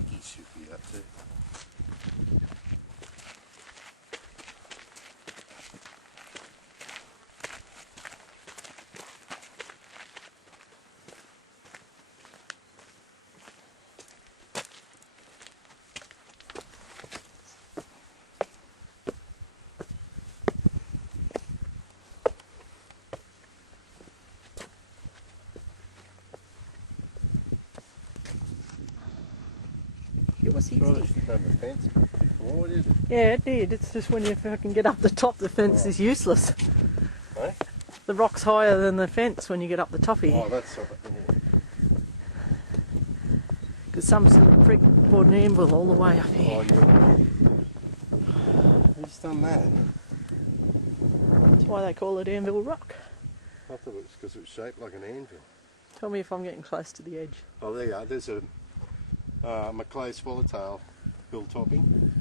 Jackie should be up too. It was 60. Sure, it should have a fence before, did it? Yeah, it did. It's just when you fucking get up the top, the fence is useless. Eh? The rock's higher than the fence when you get up the top here. Oh, that's sort of, yeah. Because some silly prick brought an anvil all the way up here. Oh, you're... Who's done that? That's why they call it Anvil Rock. I thought it was because it was shaped like an anvil. Tell me if I'm getting close to the edge. Oh, there you are. There's a Maclay swallowtail bill topping.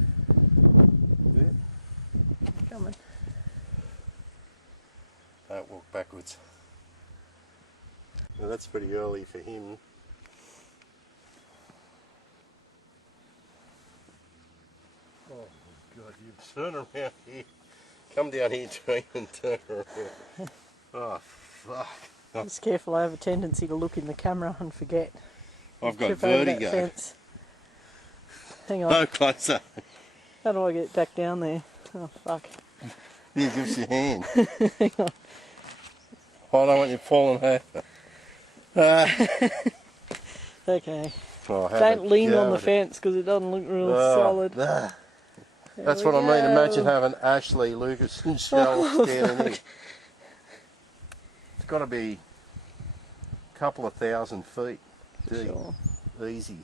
There. Coming. Don't walk backwards. Well, that's pretty early for him. Oh my God, you turn around here. Come down here, Tree, and turn around. Oh, fuck. Just careful, I have a tendency to look in the camera and forget. I've got Trip over that vertigo. fence. Hang on. No closer. How do I get back down there? Oh, fuck. Here, give us your hand. Hang on. I don't want you falling over. Okay. Oh, Don't lean on the fence because it doesn't look real solid. That's what I mean. Imagine having Ashley, Lucas and Shell standing here. It's got to be a couple of 1,000 feet deep. Sure. Easy.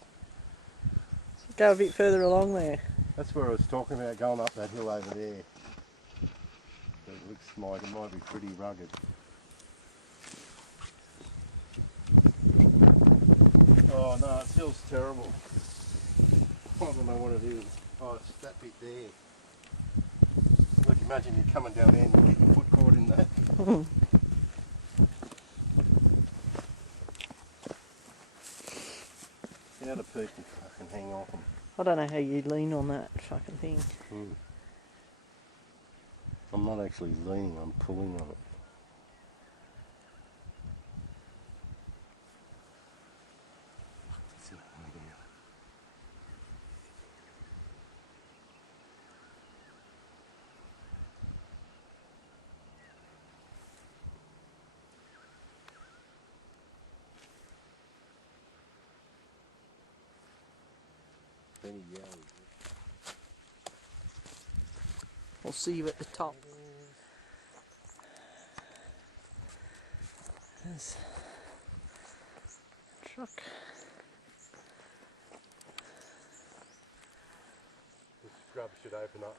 Go a bit further along there. That's where I was talking about, going up that hill over there. It looks like it might be pretty rugged. Oh no, it feels terrible. I don't know what it is. Oh, it's that bit there. Look, imagine you're coming down there and you get your foot caught in that. See how the person fucking hang off them. I don't know how you lean on that fucking thing. I'm not actually leaning, I'm pulling on it. I'll see you at the top. There's a truck. The scrub should open up.